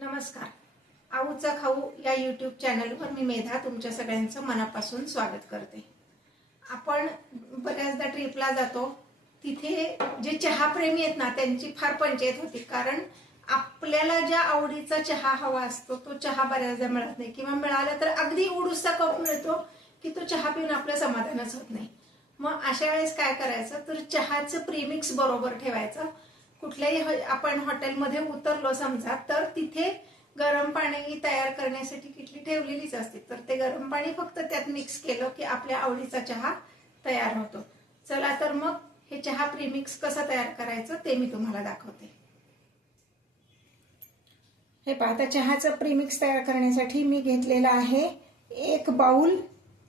नमस्कार. आऊचा खाऊ या यूट्यूब चॅनलवर मी मेधा तुमच्या सगळ्यांचं मनापासून स्वागत करते. आपण बऱ्याचदा ट्रिपला जातो, तिथे जे चहा प्रेमी आहेत ना त्यांची फार पंचायत होती, कारण आपल्याला ज्या आवडीचा चहा हवा असतो तो चहा बऱ्याचदा मिळत नाही, किंवा मिळाला तर अगदी उडूसा कप मिळतो की तो चहा पिऊन आपलं समाधानच होत नाही. मग अशा वेळेस काय करायचं, तर चहाचं प्रीमिक्स बरोबर ठेवायचं. कुठल्याही आपण हॉटेलमध्ये उतरलो समजा, तर तिथे गरम पाणी तयार करण्यासाठी किटली ठेवलेलीच असते, तर ते गरम पाणी फक्त त्यात मिक्स केलं की आपल्या आवडीचा चहा तयार होतो. चला तर मग हे चहा प्रीमिक्स कसं तयार करायचं ते मी तुम्हाला दाखवते. हे पहा, आता चहाचं प्रीमिक्स तयार करण्यासाठी मी घेतलेला आहे 1 बाउल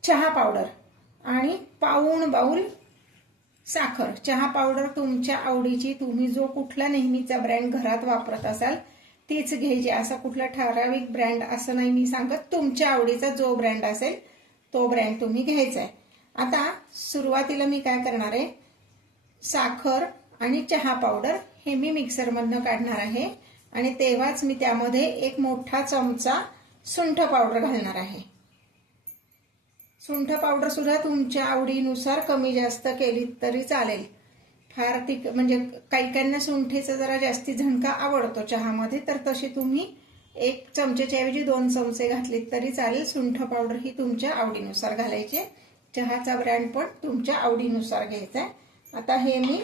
चहा पावडर आणि पाऊण बाउल साखर. चहा पावडर तुमच्या आवडीची, तुम्ही जो कुठला नेहमीचा ब्रँड घरात वापरत असाल तीच घ्यायची. असा कुठला ठराविक ब्रँड असं नाही मी सांगत, तुमच्या आवडीचा जो ब्रँड असेल तो ब्रँड तुम्ही घ्यायचा आहे. आता सुरुवातीला मी काय करणार आहे, साखर आणि चहा पावडर हे मी मिक्सरमधनं काढणार आहे आणि तेव्हाच मी त्यामध्ये 1 मोठा चमचा सुंठ पावडर घालणार आहे. सुंठ पावडर सुद्धा तुमच्या आवडीनुसार कमी जास्त केली तरी चालेल. फार म्हणजे काही सुंठीचा जरा जास्ती झणका आवडतो चहामध्ये, तर तशी तुम्ही 1 चमच्याच्या ऐवजी 2 चमचे घातले तरी चालेल. सुंठ पावडर ही तुमच्या आवडीनुसार घालायची. चहाचा ब्रँड पण तुमच्या आवडीनुसार घ्यायचा आहे. आता हे मी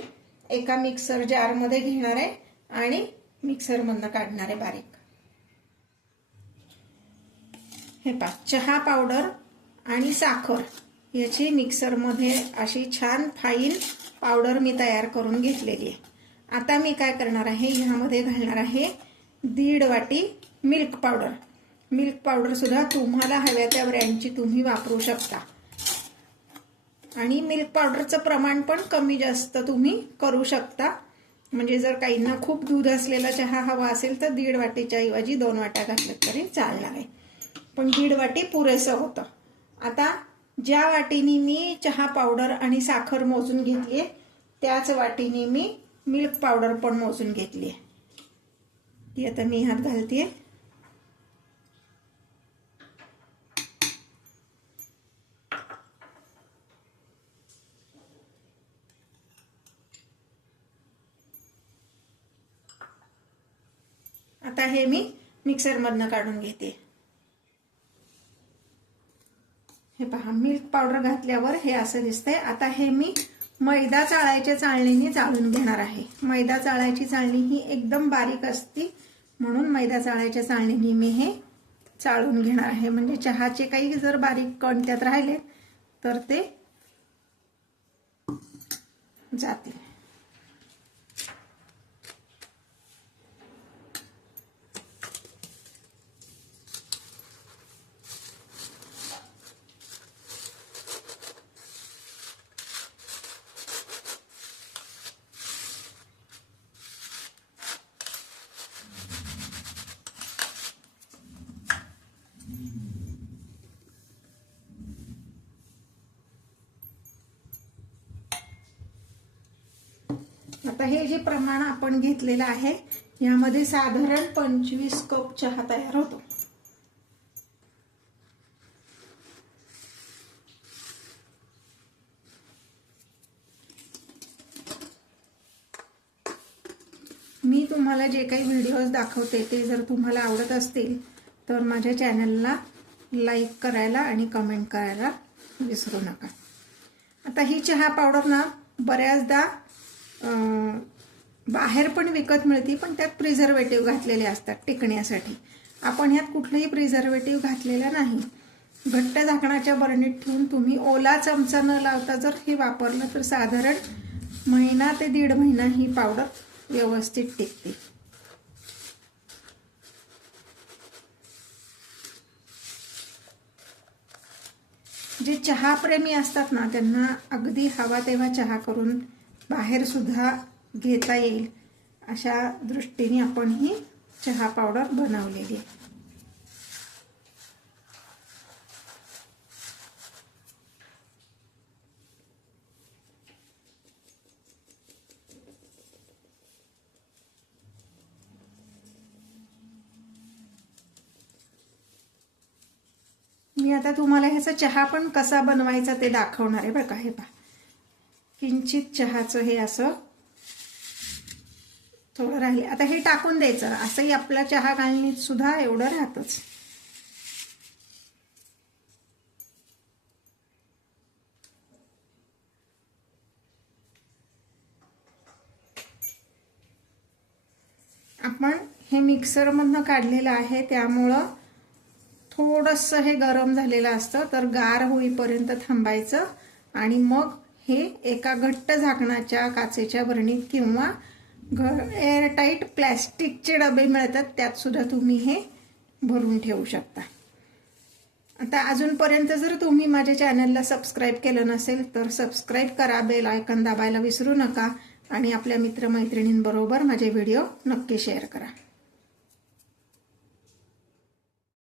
एका मिक्सर जारमध्ये घेणार आहे आणि मिक्सरमधनं काढणार आहे बारीक. हे पहा, चहा पावडर आणि साखर याची मिक्सरमध्ये अशी छान फाईन पावडर मी तयार करून घेतलेली आहे. आता मी काय करणार आहे, ह्यामध्ये घालणार आहे 1.5 वाटी मिल्क पावडर. मिल्क पावडर सुद्धा तुम्हाला हव्या त्या ब्रँडची तुम्ही वापरू शकता आणि मिल्क पावडरचं प्रमाण पण कमी जास्त तुम्ही करू शकता. म्हणजे जर काहींना खूप दूध असलेला चहा हवा असेल तर 1.5 वाटीच्या ऐवजी 2 वाट्या घातल्या तरी चालणार आहे, पण 1.5 वाटी पुरेसं होतं. आता ज्या वाटीने मी चहा पावडर आणि साखर मोजून घेतली त्याच वाटीने मी मिल्क पावडर पण मोजून घेतली आहे. ती आता मी ह्यात घालते. आता हे मी मिक्सरमधनं काढून घेते. हे पहा, मिल्क पावडर घातल्यावर हे असं दिसतंय. आता हे मी मैदा चाळायच्या चाळणीने चाळून घेणार आहे. मैदा चाळायची चाळणी ही एकदम बारीक असती, म्हणून मैदा चाळायच्या चाळणीने मी हे चाळून घेणार आहे. म्हणजे चहाचे काही जर बारीक कण त्यात राहिले तर ते जातील. आता हे जे प्रमाण आपण घेतलेलं आहे यामध्ये साधारण 25 कप चहा तयार होतो. मी तुम्हाला जे काही व्हिडिओज दाखवते ते जर तुम्हाला आवडत असतील तर माझ्या चॅनलला लाईक करायला आणि कमेंट करायला विसरू नका. आता ही चहा पावडर ना बऱ्याचदा बाहेर पण विकत मिळते, पण त्यात प्रिझर्वेटिव्ह घातलेले असतात टिकण्यासाठी. आपण ह्यात कुठलंही प्रिझर्वेटिव्ह घातलेलं नाही. घट्ट झाकणाच्या बरणीत ठेवून तुम्ही ओला चमचा न लावता जर हे वापरलं तर साधारण 1 ते 1.5 महिना ही पावडर व्यवस्थित टिकते. जे चहा प्रेमी असतात ना त्यांना अगदी हवा तेव्हा चहा करून बाहेर सुद्धा घेता येईल अशा दृष्टीने आपण ही चहा पावडर बनवलेली आहे. आता तुम्हाला ह्याचा चहा पण कसा बनवायचा ते दाखवणार आहे बरं का. हे पहा, किंचित चहाचं हे असं थोडं राहिले. आता हे टाकून द्यायचं. असंही आपला चहा गाळणीत सुद्धा एवढं राहतच. आपण हे मिक्सरमधनं काढलेलं आहे, त्यामुळं थोडंसं हे गरम झालेलं असतं. तर गार होईपर्यंत थांबायचं आणि मग हे एका घट्ट झाकणाच्या काचेच्या बरणीत किंवा एअरटाईट प्लॅस्टिकचे डबे मिळतात, त्यात सुद्धा तुम्ही हे भरून ठेवू शकता. आता अजूनपर्यंत जर तुम्ही माझ्या चॅनलला सबस्क्राईब केलं नसेल तर सबस्क्राईब करा, बेल आयकॉन दाबायला विसरू नका आणि आपल्या मित्रमैत्रिणींबरोबर माझे व्हिडिओ नक्की शेअर करा.